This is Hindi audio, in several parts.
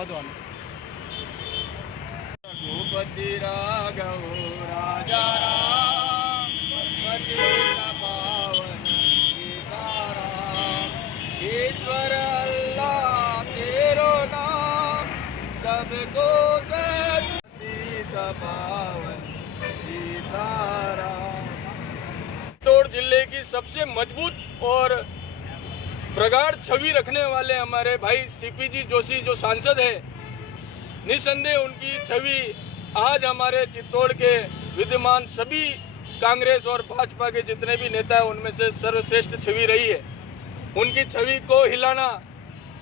આવવાનું. રઘુપતિ રાઘવ રાજા રામ પતિત પાવન સીતારામ ईश्वर अल्लाह तेरो नाम सबको पतित पावन सीताराम. चित्तौड़ जिले की सबसे मजबूत और प्रगाढ़ छवि रखने वाले हमारे भाई सीपीजी जोशी जो सांसद है, निसंदेह उनकी छवि आज हमारे चित्तौड़ के विद्यमान सभी कांग्रेस और भाजपा के जितने भी नेता हैं उनमें से सर्वश्रेष्ठ छवि रही है. उनकी छवि को हिलाना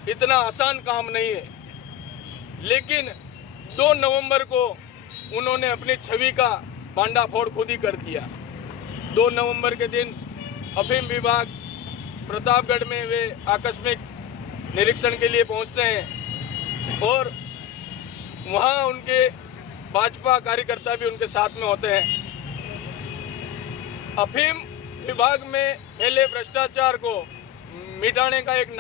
इतना आसान काम नहीं है, लेकिन 2 नवंबर को उन्होंने अपनी छवि का भांडाफोड़ खुद ही कर दिया. 2 नवंबर के दिन अफीम विभाग प्रतापगढ़ में वे आकस्मिक निरीक्षण के लिए पहुंचते हैं और वहां उनके भाजपा कार्यकर्ता भी उनके साथ में होते हैं. अफीम विभाग में फैले भ्रष्टाचार को मिटाने का एक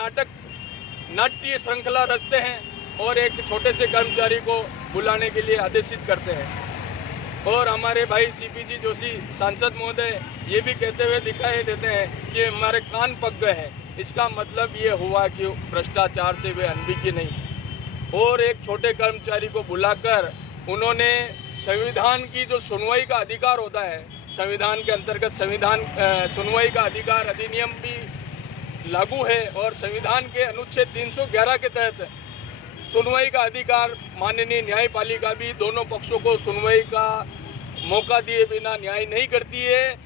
नाट्य श्रृंखला रचते हैं और एक छोटे से कर्मचारी को बुलाने के लिए आदेशित करते हैं. और हमारे भाई सीपीजी जोशी सांसद महोदय ये भी कहते हुए दिखाई देते हैं कि हमारे कान पक गए हैं. इसका मतलब ये हुआ कि भ्रष्टाचार से वे अनभिज्ञ नहीं. और एक छोटे कर्मचारी को बुलाकर उन्होंने संविधान की जो सुनवाई का अधिकार होता है, संविधान के अंतर्गत संविधान सुनवाई का अधिकार अधिनियम भी लागू है और संविधान के अनुच्छेद 311 के तहत सुनवाई का अधिकार माननीय न्यायपालिका भी दोनों पक्षों को सुनवाई का मौका दिए बिना न्याय नहीं करती है.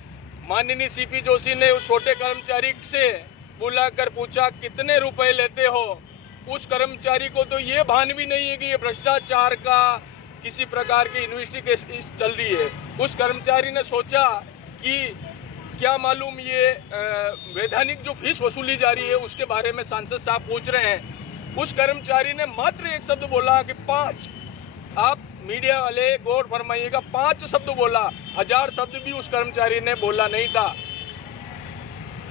माननीय सीपी जोशी ने उस छोटे कर्मचारी से बुलाकर पूछा कितने रुपए लेते हो. उस कर्मचारी को तो ये भान भी नहीं है कि ये भ्रष्टाचार का किसी प्रकार की इन्वेस्टिगेशन चल रही है. उस कर्मचारी ने सोचा कि क्या मालूम ये वैधानिक जो फीस वसूली जा रही है उसके बारे में सांसद साहब पूछ रहे हैं. उस कर्मचारी ने मात्र एक शब्द बोला कि 5. आप मीडिया वाले गौर फरमाइएगा, 5 शब्द बोला. 1000 शब्द भी उस कर्मचारी ने बोला नहीं था.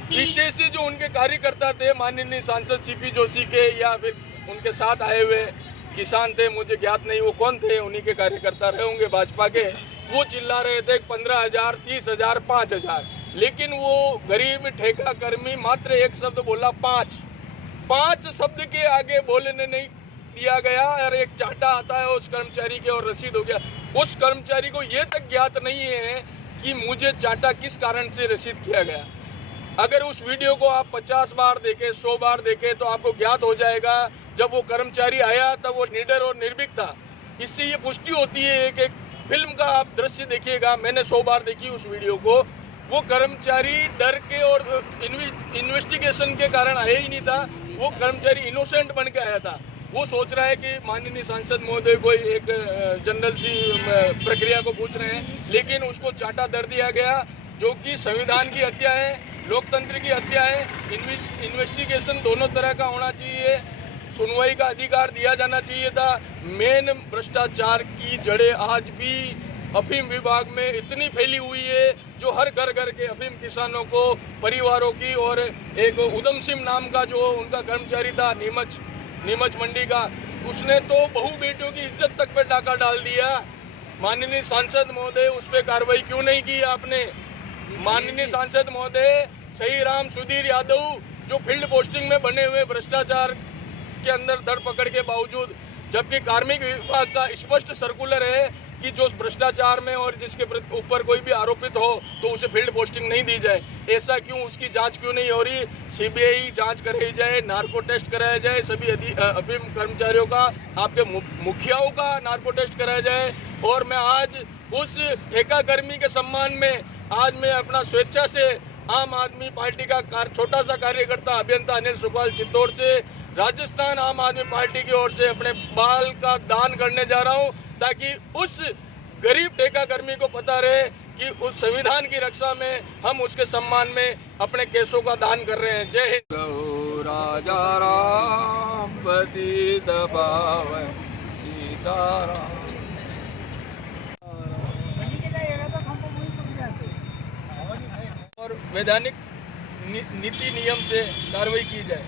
पीछे से जो उनके कार्यकर्ता थे माननीय सांसद सीपी जोशी के या फिर उनके साथ आए हुए किसान थे, मुझे ज्ञात नहीं वो कौन थे, उन्हीं के कार्यकर्ता रहे होंगे भाजपा के. वो चिल्ला रहे थे 15,000, 30,000, 5,000. लेकिन वो गरीब ठेका कर्मी मात्र एक शब्द बोला 5 शब्द के आगे बोलने नहीं दिया गया और एक चाटा आता है उस कर्मचारी के और रसीद हो गया. उस कर्मचारी को ये तक ज्ञात नहीं है कि मुझे चाटा किस कारण से रसीद किया गया. अगर उस वीडियो को आप 50 बार देखें, 100 बार देखें तो आपको ज्ञात हो जाएगा. जब वो कर्मचारी आया तब वो निडर और निर्भीक था. इससे ये पुष्टि होती है कि एक फिल्म का आप दृश्य देखिएगा, मैंने 100 बार देखी उस वीडियो को. वो कर्मचारी डर के और इन्वेस्टिगेशन के कारण आया ही नहीं था. वो कर्मचारी इनोसेंट बन के आया था. वो सोच रहा है कि माननीय सांसद महोदय कोई एक जनरल सी प्रक्रिया को पूछ रहे हैं, लेकिन उसको चाटा दर दिया गया जो कि संविधान की हत्या है, लोकतंत्र की हत्या है. इन्वेस्टिगेशन दोनों तरह का होना चाहिए, सुनवाई का अधिकार दिया जाना चाहिए था. मेन भ्रष्टाचार की जड़ें आज भी अफीम विभाग में इतनी फैली हुई है जो हर घर घर के अफीम किसानों को, परिवारों की, और एक उधम सिंह नाम का जो उनका कर्मचारी था नीमच मंडी का, उसने तो बहू बेटियों की इज्जत तक पे डाका डाल दिया. माननीय सांसद महोदय उस पर कार्रवाई क्यों नहीं की आपने? माननीय सांसद महोदय सही राम सुधीर यादव जो फील्ड पोस्टिंग में बने हुए भ्रष्टाचार के अंदर धरपकड़ के बावजूद, जबकि कार्मिक विभाग का स्पष्ट सर्कुलर है कि जो भ्रष्टाचार में और जिसके ऊपर कोई भी आरोपित हो तो उसे फील्ड पोस्टिंग नहीं दी जाए. ऐसा क्यों, उसकी जांच क्यों नहीं हो रही? सीबीआई जांच कराई जाए, नार्को टेस्ट कराया जाए, सभी अफीम कर्मचारियों का, आपके मुखियाओं का नार्को टेस्ट कराया जाए. और मैं आज उस ठेका कर्मी के सम्मान में आज मैं अपना स्वेच्छा से आम आदमी पार्टी का छोटा सा कार्यकर्ता अभियंता अनिल सुखवाल चित्तौड़ से राजस्थान आम आदमी पार्टी की ओर से अपने बाल का दान करने जा रहा हूं, ताकि उस गरीब ठेका कर्मी को पता रहे कि उस संविधान की रक्षा में हम उसके सम्मान में अपने केसों का दान कर रहे हैं. जय हिंद. राजा राम पतित पावन सीताराम. और वैधानिक नीति नियम से कार्रवाई की जाए.